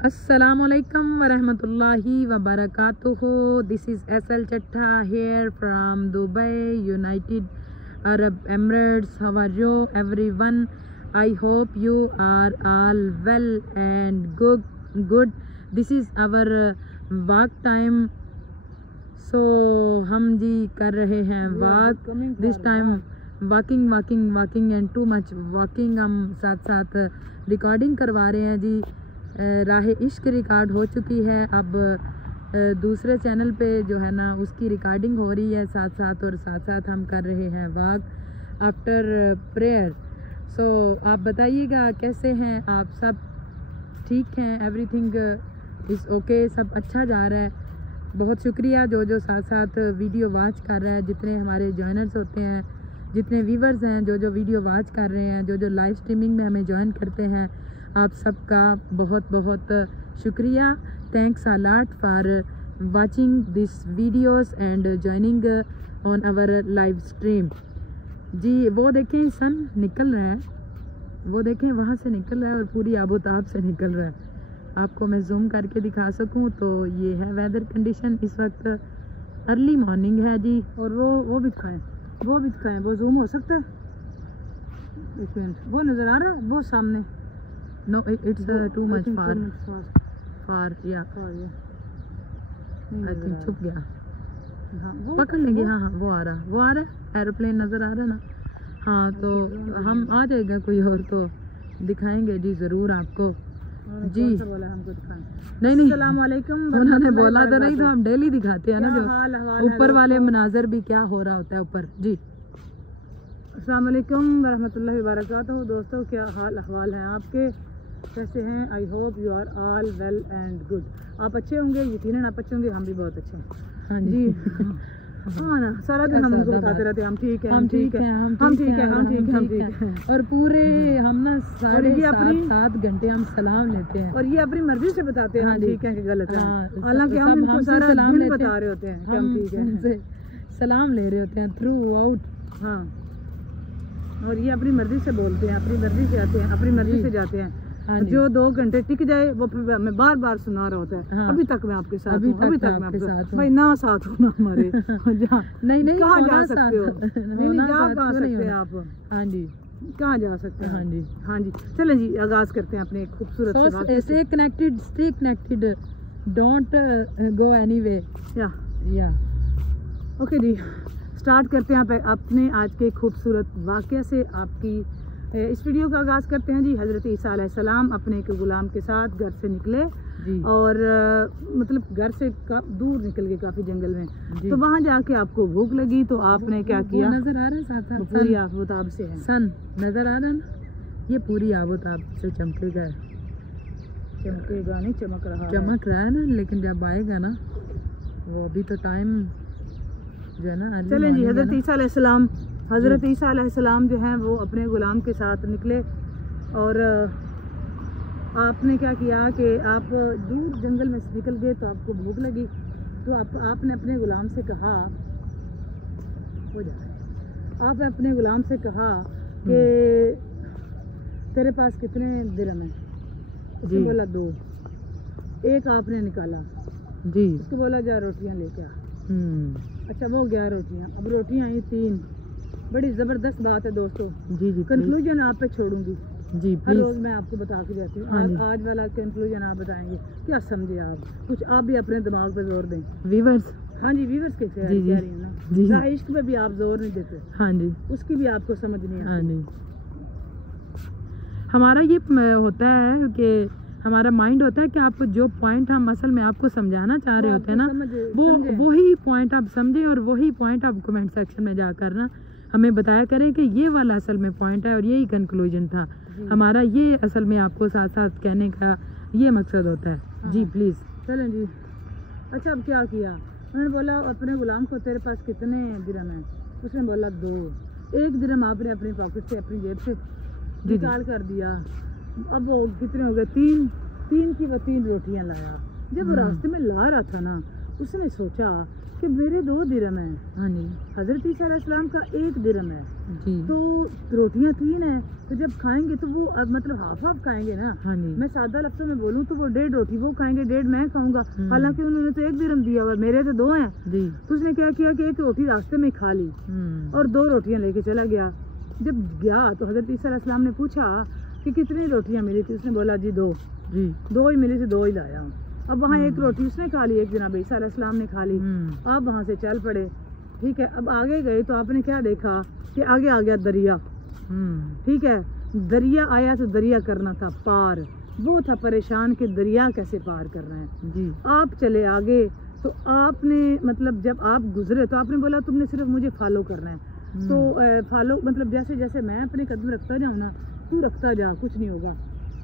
Assalamualaikum warahmatullahi wabarakatuh. This is SL Chatta here from Dubai, United Arab Emirates. How are you everyone? I hope you are all well and good. This is our walk time. So हम जी कर रहे हैं walk. This time walking and too much walking. हम साथ साथ recording करवा रहे हैं जी. राह इश्क रिकॉर्ड हो चुकी है. अब दूसरे चैनल पे जो है ना उसकी रिकॉर्डिंग हो रही है साथ साथ हम कर रहे हैं वॉक आफ्टर प्रेयर. सो आप बताइएगा कैसे हैं आप सब? ठीक हैं? Everything is okay? सब अच्छा जा रहा है? बहुत शुक्रिया जो साथ वीडियो वॉच कर रहा है. जितने हमारे जॉइनर्स होते हैं, जितने व्यूवर्स हैं, जो वीडियो वॉच कर रहे हैं, जो लाइव स्ट्रीमिंग में हमें ज्वाइन करते हैं, आप सबका बहुत शुक्रिया. Thanks a lot for watching this videos and joining on our live stream. जी वो देखें सन निकल रहा है, वो देखें वहाँ से निकल रहा है और पूरी आबोताब से निकल रहा है. आपको मैं जूम करके दिखा सकूं तो ये है वेदर कंडीशन. इस वक्त अर्ली मॉर्निंग है जी. और वो भी दिखाएं, वो जूम हो सकता है? एक मिनट, वो नज़र आ रहा है वो सामने? No, it's too much far. Yeah. I think छुप गया. पकड़ लेंगे. हाँ वो आ रहा है. एरोप्लेन नज़र आ रहा है ना? हाँ तो हम आ जाएगा कोई और तो दिखाएंगे जी ज़रूर आपको. जी नहीं अस्सलामुअलैकुम. उन्होंने बोला तो नहीं, तो हम डेली दिखाते हैं ना जो ऊपर वाले मनाजर भी क्या हो रहा होता है ऊपर. जी अस्सलामुअलैकुम रहमतुल्लाहि व बरकातहू. दोस्तों क्या हाल अहवाल हैं आपके? कैसे हैं? I hope you are all well and good. आप अच्छे होंगे, यकीनन आप अच्छे होंगे. हम भी बहुत अच्छे हैं. हाँ जी. हाँ ना, सारा दिन हम उनको बताते रहते हैं हम ठीक है, हम ठीक है. और पूरे हम ना 7.5 घंटे हम सलाम लेते हैं और ये अपनी मर्जी से बताते हैं ठीक है कि गलत है. हालांकि हम इनको सारा दिन बता रहे होते हैं कि हम ठीक है, सलाम ले रहे होते हैं थ्रू आउट. हाँ, और ये अपनी मर्जी से बोलते हैं, अपनी मर्जी से आते हैं, अपनी मर्जी से जाते हैं. जो 2 घंटे टिक जाए वो फिर मैं बार सुना रहा होता है. हाँ, अभी तक मैं आपके साथ हूँ, अभी तक मैं आपके साथ हूँ. भाई ना साथ हो ना हमारे. नहीं कहाँ जा सकते हो? नहीं जा कहाँ सकते हैं आप? हाँ जी कहाँ जा सकते हैं? हाँ जी चलें जी आगाज करते हैं अपने खूबसूरत से. Stay connected, don't go anyway. या ओके जी, स्टार्ट करते हैं अपने आज के खूबसूरत वाक़या से. आपकी इस वीडियो का आगाज़ करते हैं जी. हज़रत ईसा अलैहिस्सलाम अपने एक गुलाम के साथ घर से निकले और मतलब घर से दूर निकल गए काफ़ी जंगल में. तो वहाँ जाके आपको भूख लगी तो आपने क्या किया? नज़र आ रहा है साथ पूरी आबोताब से है. सन नज़र आ रहा है ना? ये पूरी आबोताब से चमकेगा नहीं, चमक रहा है ना. लेकिन जब आएगा ना वो, अभी तो टाइम जो है ना. चलें जी, हज़रत ईसा अलैहिस्सलाम जो हैं वो अपने ग़ुलाम के साथ निकले और आपने क्या किया कि आप दूर जंगल में से निकल गए तो आपको भूख लगी. तो आपने अपने ग़ुलाम से कहा कि तेरे पास कितने दिरहम है? उसने बोला 2. एक आपने निकाला जी. उसको बोला जा रोटियां लेके आ. अच्छा वो गया रोटियां. अब रोटियां आई 3. बड़ी ज़बरदस्त बात है दोस्तों. जी कंक्लूजन आप पे छोड़ूंगी जी. हर रोज़ मैं आपको बता के जाती हूँ. आज वाला कंक्लूजन आप बताएंगे. क्या समझे आप? कुछ आप भी अपने दिमाग पे जोर दें. व्यूवर्स, हाँ जी व्यूवर्स के कह रही है ना. इश्क पे भी आप जोर नहीं देते. हाँ जी, उसकी भी आपको समझ नहीं आती. हाँ जी, हमारा ये होता है कि हमारा माइंड होता है कि आपको जो पॉइंट हम असल में आपको समझाना चाह रहे होते हैं ना, वही पॉइंट आप समझें और वही पॉइंट आप कमेंट सेक्शन में जाकर ना हमें बताया करें कि ये वाला असल में पॉइंट है और यही कंक्लूजन था हमारा. ये असल में आपको साथ कहने का ये मकसद होता है. जी प्लीज़ चलें जी. अच्छा अब क्या किया? उन्होंने बोला अपने गुलाम को तेरे पास कितने दिरहम हैं? उसने बोला 2. 1 दिरहम आपने अपनी पॉकेट से, अपनी जेब से निकाल कर दिया. अब वो कितने हो गए? 3 की वो 3 रोटियां लाया. जब वो रास्ते में ला रहा था ना, उसने सोचा कि मेरे 2 दिरहम है, हाँ जी हजरत ईसा अलैहिस्सलाम का 1 दिरहम है, जी तो रोटियां 3 है, तो जब खाएंगे तो वो अब मतलब हाफ हाफ खाएंगे ना। हाँ जी मैं सादा लफ्ज़ों में बोलूँ तो वो 1.5 रोटी वो खाएंगे, 1.5 मैं खाऊंगा, हालांकि उन्होंने तो 1 दिरहम दिया हुआ, मेरे तो 2 हैं। जी तो उसने क्या किया कि 1 रोटी रास्ते में खा ली और 2 रोटियां लेके चला गया। जब गया तो हजरत ईसा अलैहिस्सलाम ने पूछा कि कितनी रोटियां मिली थी, उसने बोला जी 2 जी 2 ही मिली थी, 2 ही लाया। अब वहाँ 1 रोटी उसने खा ली, 1 जनाब ईसा अलैहिस्सलाम ने खा ली। आप वहाँ से चल पड़े, ठीक है। अब आगे गए तो आपने क्या देखा कि आगे आ गया दरिया, ठीक है। दरिया आया तो दरिया करना था पार, वो था परेशान कि दरिया कैसे पार कर रहे हैं जी आप चले आगे। तो आपने मतलब जब आप गुजरे तो आपने बोला तुमने सिर्फ मुझे फॉलो करना है, तो फॉलो मतलब जैसे जैसे मैं अपने कदम रखता जाऊँ ना, तू रखता जा, कुछ नहीं होगा।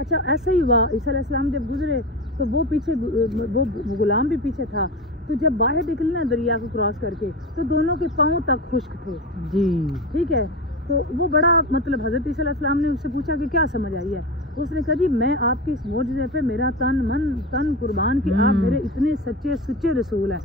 अच्छा ऐसे ही हुआ, ईसा अलैहिस्सलाम जब गुजरे तो वो पीछे वो गुलाम भी पीछे था। तो जब बाहर निकले ना दरिया को क्रॉस करके, तो दोनों के पाँव तक खुश्क थे जी ठीक है। तो वो बड़ा मतलब हज़रत ईसा अलैहिस्सलाम ने उससे पूछा कि क्या समझ आई है। उसने कहा जी मैं आपके इस मौजज़े पे मेरा तन कुर्बान कि आप मेरे इतने सच्चे सुच्चे रसूल हैं,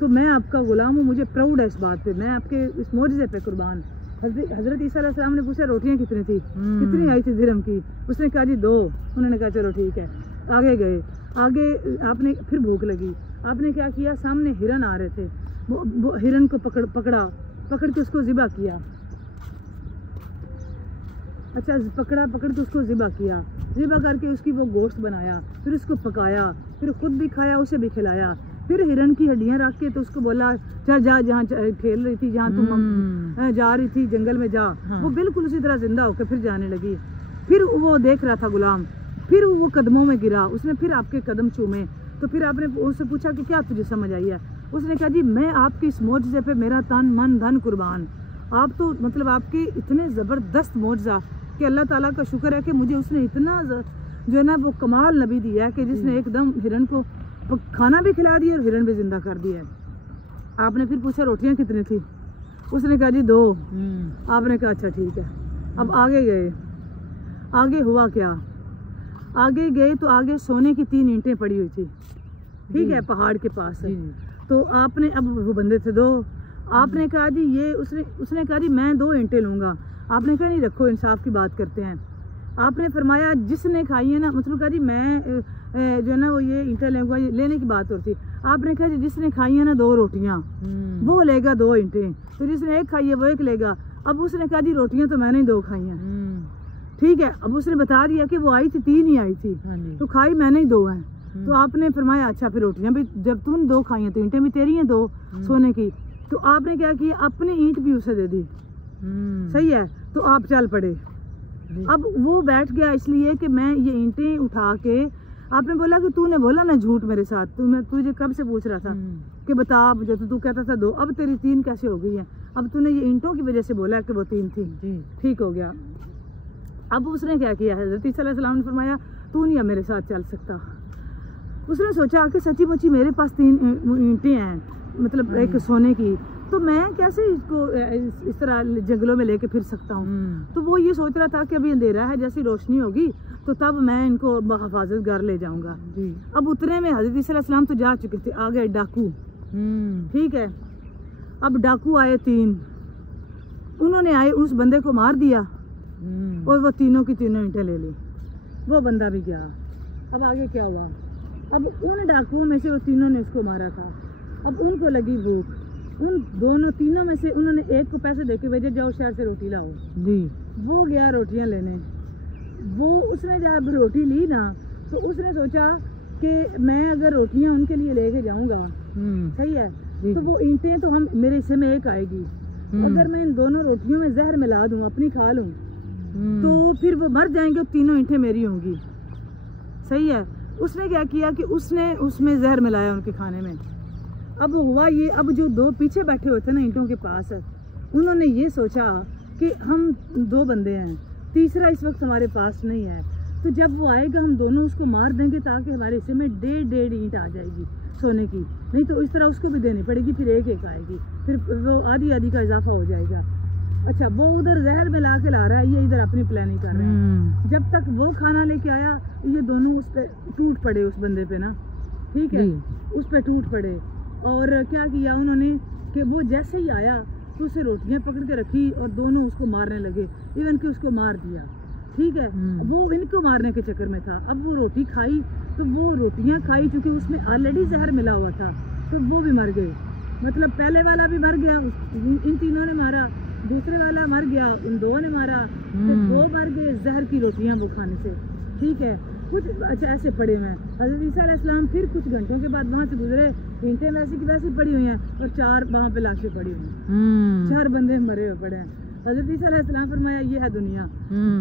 तो मैं आपका गुलाम हूँ, मुझे प्राउड है इस बात पे, मैं आपके इस मौजज़े पे कुर्बान। हज़रत ईसा अलैहिस्सलाम ने पूछा रोटियाँ कितनी थी, कितनी आई थी दिरहम की। उसने कहा जी 2। उन्होंने कहा चलो ठीक है। आगे गए, आगे आपने फिर भूख लगी, आपने क्या किया, सामने हिरन आ रहे थे, वो हिरन को पकड़ के उसको ज़िबा किया। अच्छा पकड़ के उसको ज़िबा किया, ज़िबा करके उसकी वो गोश्त बनाया, फिर उसको पकाया, फिर खुद भी खाया, उसे भी खिलाया। फिर हिरन की हड्डियाँ रख के तो उसको बोला चल जा, जहाँ खेल रही थी, जहाँ तुम जा रही थी जंगल में जा। वो बिल्कुल उसी तरह जिंदा होकर फिर जाने लगी। फिर वो देख रहा था गुलाम, फिर वो कदमों में गिरा, उसने फिर आपके कदम चूमे। तो फिर आपने उससे पूछा कि क्या तुझे समझ आई है। उसने कहा जी मैं आपकी इस मौजज़े पे मेरा तन मन धन कुर्बान। आप तो मतलब आपके इतने ज़बरदस्त मौजज़ा कि अल्लाह ताला का शुक्र है कि मुझे उसने इतना जो है ना वो कमाल नबी दिया है कि जिसने एकदम हिरन को खाना भी खिला दिया और हिरन भी जिंदा कर दिया है। आपने फिर पूछा रोटियां कितनी थी, उसने कहा जी 2। आपने कहा अच्छा ठीक है। अब आगे गए, आगे हुआ क्या, आगे गए तो आगे सोने की 3 ईंटें पड़ी हुई थी, ठीक है, पहाड़ के पास। तो आपने अब वो बंदे थे 2, आपने कहा जी ये उसने कहा जी मैं 2 ईंटें लूँगा। आपने कहा नहीं रखो, इंसाफ की बात करते हैं। आपने फरमाया जिसने खाई है ना, मतलब कहा जी मैं जो है ना वो ये ईंटें लेगा, ये लेने की बात होती। आपने कहा जी जिसने खाई है ना 2 रोटियां वो लेगा 2 ईंटें, तो जिसने 1 खाई है वो 1 लेगा। अब उसने कहा जी रोटियां तो मैंने 2 खाई हैं, ठीक है। अब उसने बता दिया कि वो आई थी 3 ही आई थी, तो खाई मैंने ही 2 हैं। तो आपने फरमाया अच्छा फिर रोटियां भी जब तूने 2 खाई हैं तो ईंटें भी तेरी हैं 2 सोने की। तो आपने क्या किया, अपनी ईंट भी उसे दे दी, सही है। तो आप चल पड़े। अब वो बैठ गया इसलिए कि मैं ये ईंटें उठा के, आपने बोला कि तूने बोला ना झूठ मेरे साथ, तो मैं तुझे कब से पूछ रहा था कि बता मुझे, तो तू कहता था 2, अब तेरी 3 कैसे हो गई है। अब तूने ये ईंटों की वजह से बोला कि वो 3 थी, ठीक हो गया। अब उसने क्या किया, हज़रत ईसा अलैहिस्सलाम ने फरमाया तू नहीं मेरे साथ चल सकता। उसने सोचा कि सच्ची मुच्ची मेरे पास 3 ईंटें हैं, मतलब एक सोने की, तो मैं कैसे इसको इस तरह जंगलों में लेके फिर सकता हूँ। तो वो ये सोच रहा था कि अभी अंधेरा है, जैसी रोशनी होगी तो तब मैं इनको बहफाजत घर ले जाऊंगा। अब उतने में हज़रत ईसा अलैहिस्सलाम तो जा चुके थे, आ गए डाकू, ठीक है। अब डाकू आए 3, उन्होंने आए उस बंदे को मार दिया और वो तीनों की तीनों ईंटें ले ली, वो बंदा भी गया। अब आगे क्या हुआ, अब उन डाकुओं में से वो तीनों ने उसको मारा था, अब उनको लगी भूख, उन तीनों में से उन्होंने एक को पैसे देके भेजे जाओ शहर से रोटी लाओ जी। वो गया रोटियां लेने, वो उसने जब रोटी ली ना तो उसने सोचा कि मैं अगर रोटियां उनके लिए लेके जाऊंगा, सही है, तो वो ईंटें तो हम मेरे हिस्से में 1 आएगी, अगर मैं इन दोनों रोटियों में जहर मिला दूं, अपनी खा लूं, तो फिर वो मर जाएंगे और तीनों ईंटें मेरी होंगी, सही है। उसने क्या किया कि उसने उसमें जहर मिलाया उनके खाने में। अब हुआ ये, अब जो 2 पीछे बैठे हुए थे ना ईंटों के पास, उन्होंने ये सोचा कि हम 2 बंदे हैं, तीसरा इस वक्त हमारे पास नहीं है, तो जब वो आएगा हम दोनों उसको मार देंगे ताकि हमारे हिस्से में 1.5 ईंट आ जाएगी सोने की, नहीं तो इस तरह उसको भी देनी पड़ेगी, फिर 1 आएगी, फिर वो आधी का इजाफा हो जाएगा। अच्छा वो उधर जहर मिला के ला रहा है, ये इधर अपनी प्लानिंग कर रहे हैं। जब तक वो खाना लेके आया ये दोनों उस पर टूट पड़े, उस बंदे पे ना, ठीक है, उस पर टूट पड़े। और क्या किया उन्होंने कि वो जैसे ही आया तो उसे रोटियां पकड़ के रखी और दोनों उसको मारने लगे, इवन कि उसको मार दिया। ठीक है, वो इनको मारने के चक्कर में था। अब वो रोटी खाई तो वो रोटियां खाई क्योंकि उसमें ऑलरेडी जहर मिला हुआ था, तो वो भी मर गए। मतलब पहले वाला भी मर गया, इन तीनों ने मारा, दूसरे वाला मर गया, उन दो ने मारा, तो दो मर गए जहर की रोटियां वो खाने से। ठीक है, कुछ अच्छा ऐसे पड़े हुए हैं। हज़रत ईसा अलैहिस्सलाम फिर कुछ घंटों के बाद वहाँ से गुजरे, ईंटें वैसी की वैसी पड़ी हुई हैं और 4 वहाँ पे लाशें पड़ी हुई हैं, 4 बंदे मरे हुए पड़े हैं। हज़रत ईसा अलैहिस्सलाम फरमाया ये है दुनिया,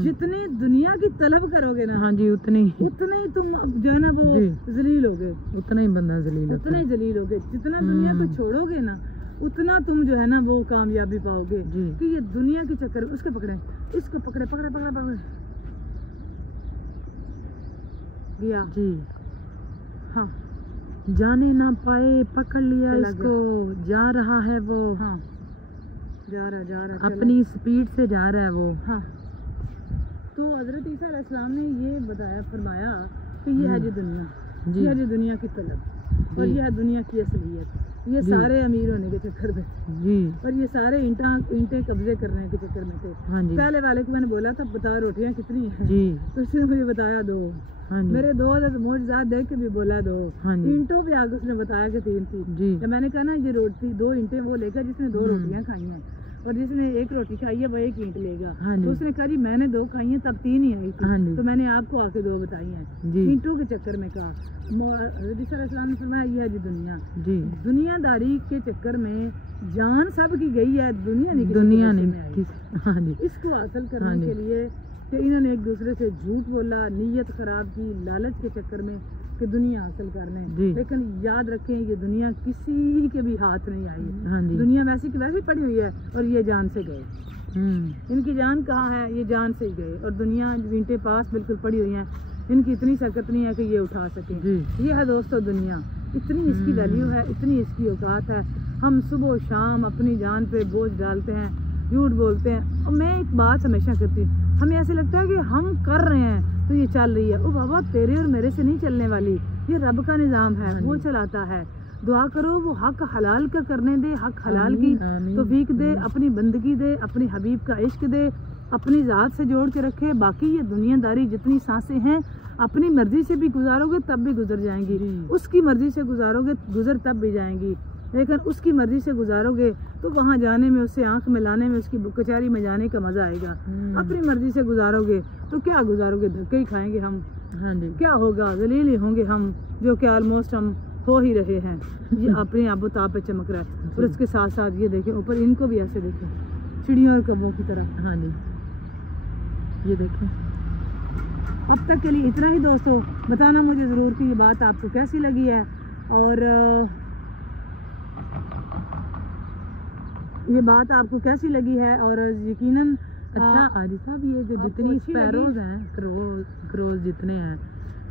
जितनी दुनिया की तलब करोगे ना, हाँ जी, उतनी ही तुम जो है ना वो जलील होगे, उतना ही बंदा जलील होता उतना है। ही जलील होगे। जितना दुनिया को छोड़ोगे ना उतना तुम जो है ना वो कामयाबी पाओगे। कि ये दुनिया के चक्कर में उसको पकड़े, इसको पकड़े, पकड़े पकड़े पकड़े गया जी। हाँ, जाने ना पाए पकड़ लिया चला इसको, जा रहा है वो। हाँ, जा रहा अपनी स्पीड से जा रहा है वो। हाँ। तो हज़रत ईसा अलैहिस्सलाम ने ये बताया, फरमाया कि ये है जी दुनिया, ये है जी दुनिया की तलब, और ये है दुनिया की असलियत। ये सारे अमीर होने के चक्कर में जी, और ये सारे ईंटें कब्जे करने के चक्कर में थे। हाँ जी। पहले वाले को मैंने बोला था बता रोटियां कितनी हैं जी, तो उसने मुझे बताया 2। हाँ जी। मेरे 2 मोज़ात देख के भी बोला 2। हाँ जी। ईंटों पे आगे उसने बताया कि 3 थी जी। तो मैंने कहा ना ये रोटी 2 ईंटें वो लेकर जिसने 2 रोटियां खाई हैं, और जिसने 1 रोटी खाई है वो 1 ईंट लेगा। हाँ तो उसने कहा जी मैंने 2 खाई हैं तब 3 ही आई थी। हाँ तो मैंने आपको आके 2 बताई हैं। ईंटों के चक्कर में कहा। हज़रत ईसा अलैहिस्सलाम ने फरमाया ये है जी दुनिया जी। दुनियादारी के चक्कर में जान सब की गई है, दुनिया नहीं हाँ जी। इसको हासिल करने के लिए कि इन्होंने एक दूसरे से झूठ बोला, नीयत खराब की, लालच के चक्कर में कि दुनिया हासिल करने। लेकिन याद रखें ये दुनिया किसी के भी हाथ नहीं आई। हाँ जी। दुनिया वैसी की वैसी पड़ी हुई है और ये जान से गए। इनकी जान कहाँ है, ये जान से ही गए, और दुनिया ईंटें पास बिल्कुल पड़ी हुई हैं, इनकी इतनी सकत नहीं है कि ये उठा सकें। ये है दोस्तों दुनिया, इतनी इसकी वैल्यू है, इतनी इसकी औकात है। हम सुबह शाम अपनी जान पे बोझ डालते हैं, झूठ बोलते हैं। और मैं एक बात हमेशा करती हूँ, हमें ऐसे लगता है कि हम कर रहे हैं तो ये चल रही है। ओ बाबा तेरे और मेरे से नहीं चलने वाली, ये रब का निज़ाम है, वो चलाता है। दुआ करो वो हक हलाल का करने दे, हक हलाल की तौफीक दे, अपनी बंदगी दे, अपनी हबीब का इश्क दे, अपनी ज़ात से जोड़ के रखे। बाकी ये दुनियादारी जितनी सांसें हैं अपनी मर्जी से भी गुजारोगे तब भी गुजर जाएंगी, उसकी मर्जी से गुजारोगे गुजर तब भी जाएंगी। लेकिन उसकी मर्जी से गुजारोगे तो वहाँ जाने में, उससे आंख मिलाने में, उसकी कचहरी में जाने का मज़ा आएगा। अपनी मर्जी से गुजारोगे तो क्या गुजारोगे, धक्के ही खाएंगे हम। हाँ जी। क्या होगा, जलील ही होंगे हम, जो कि ऑलमोस्ट हम हो ही रहे हैं। ये अपने आबो ताब पे चमक रहा है, और उसके साथ साथ ये देखें ऊपर इनको भी ऐसे देखें, चिड़ियों और कब्बों की तरह। हाँ जी, ये देखें। अब तक के लिए इतना ही दोस्तों। बताना मुझे ज़रूर कि ये बात आपको कैसी लगी है, और ये बात आपको कैसी लगी है, और यकीनन अच्छा आजी साहब ये जो जितनी स्पैरोज हैं, क्रोज जितने हैं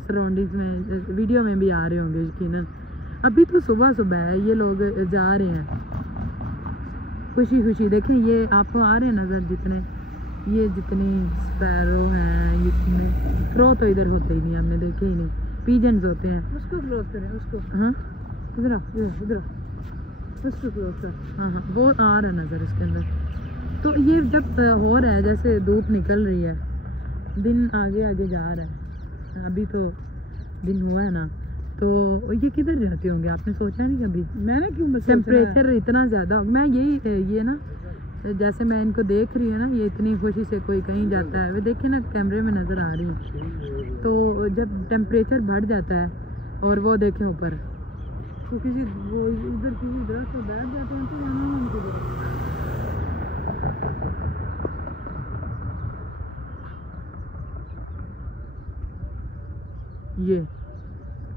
सराउंडिंग्स में, वीडियो में भी आ रहे होंगे यकीनन। अभी तो सुबह सुबह है, ये लोग जा रहे हैं खुशी खुशी। देखें ये आपको आ रहे हैं नज़र, जितने ये जितनी स्पैरो हैं, इतने क्रो तो इधर होते ही नहीं, हमने देखे ही नहीं। पीजन्स होते हैं, उसको क्लोज करें, उसको। हाँ इधर इधर उसको क्लोज कर। हाँ हाँ, वो आ रहा है नज़र इसके अंदर। तो ये जब हो रहा है जैसे धूप निकल रही है, दिन आगे आगे जा रहा है, अभी तो दिन हुआ है ना, तो ये किधर रहते होंगे आपने सोचा नहीं कभी? मैंने क्यों, टेम्परेचर इतना ज़्यादा, मैं यही ये ना जैसे मैं इनको देख रही हूँ ना, ये इतनी खुशी से कोई कहीं जाता है, वे देखे ना कैमरे में नज़र आ रही है। तो जब टेम्परेचर बढ़ जाता है और वो देखें ऊपर, तो किसी वो इधर किसी दरख्त पर बैठ जाते हैं तो वहाँ उनको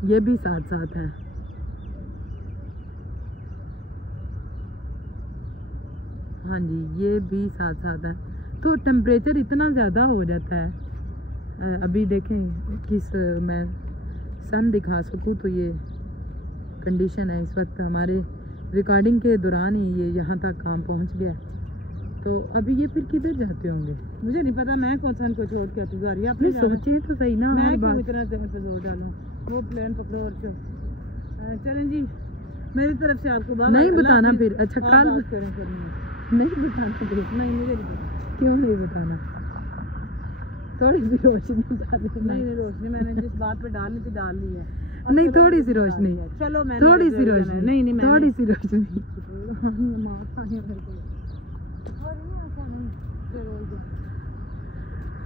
ये भी साथ साथ हैं। हाँ जी, ये भी साथ साथ हैं। तो टेम्परेचर इतना ज़्यादा हो जाता है। अभी देखें किस मैं सन दिखा सकूँ तो ये कंडीशन है इस वक्त। हमारे रिकॉर्डिंग के दौरान ही ये यहाँ तक काम पहुँच गया। तो अभी ये फिर किधर जाते होंगे मुझे नहीं पता। मैं कौन सन को छोड़ के तू जा रही है, अपनी सोचें तो सही ना। मैं क्यों इतना जगह पे जोर डालूँ। वो प्लान पकड़ो और चलें जी। मेरी तरफ से आपको बाय नहीं बाय, बताना अल्लाह फिर। हाफिज़। अच्छा आप कल बात करें करनी नहीं बताना फिर। नहीं मुझे नहीं पता। क्यों नहीं बताना? थोड़ी सी रोशनी डाली। नहीं नहीं रोशनी मैंने जिस बात पे डालनी थी डाल ली है। अब नहीं चलो थोड़ी मैंने सी डाल रोशनी, दिया। चलो मैंने थोड़ी कर सी दिया, रोशनी, नहीं नहीं मैंने थोड़ी सी रोशनी।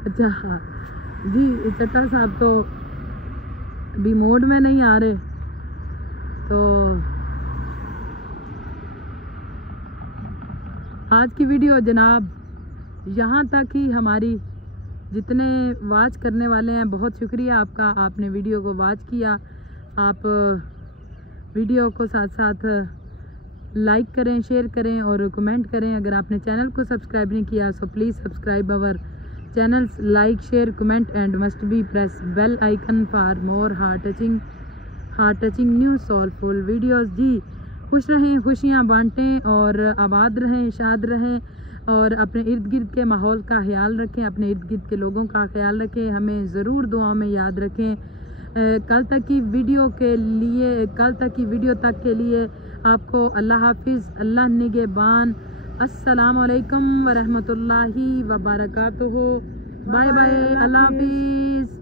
अच्छा हाँ जी, चट्टा साहब तो अभी मोड में नहीं आ रहे, तो आज की वीडियो जनाब यहाँ तक ही। हमारी जितने वाच करने वाले हैं बहुत शुक्रिया आपका, आपने वीडियो को वाच किया। आप वीडियो को साथ साथ लाइक करें, शेयर करें और कमेंट करें। अगर आपने चैनल को सब्सक्राइब नहीं किया so please subscribe our channels, like share comment and must be press bell icon for more heart touching new soulful videos. जी खुश रहें, खुशियाँ बांटें और आबाद रहें, शाद रहें और अपने इर्द गिर्द के माहौल का ख्याल रखें, अपने इर्द गिर्द के लोगों का ख्याल रखें। हमें ज़रूर दुआ में याद रखें। कल तक की वीडियो तक के लिए आपको अल्लाह हाफिज़, अल्लाह निगहबान। अस्सलामु अलैकुम व रहमतुल्लाहि व बरकातुहू। बाय बाय, अल्लाह हाफिज़।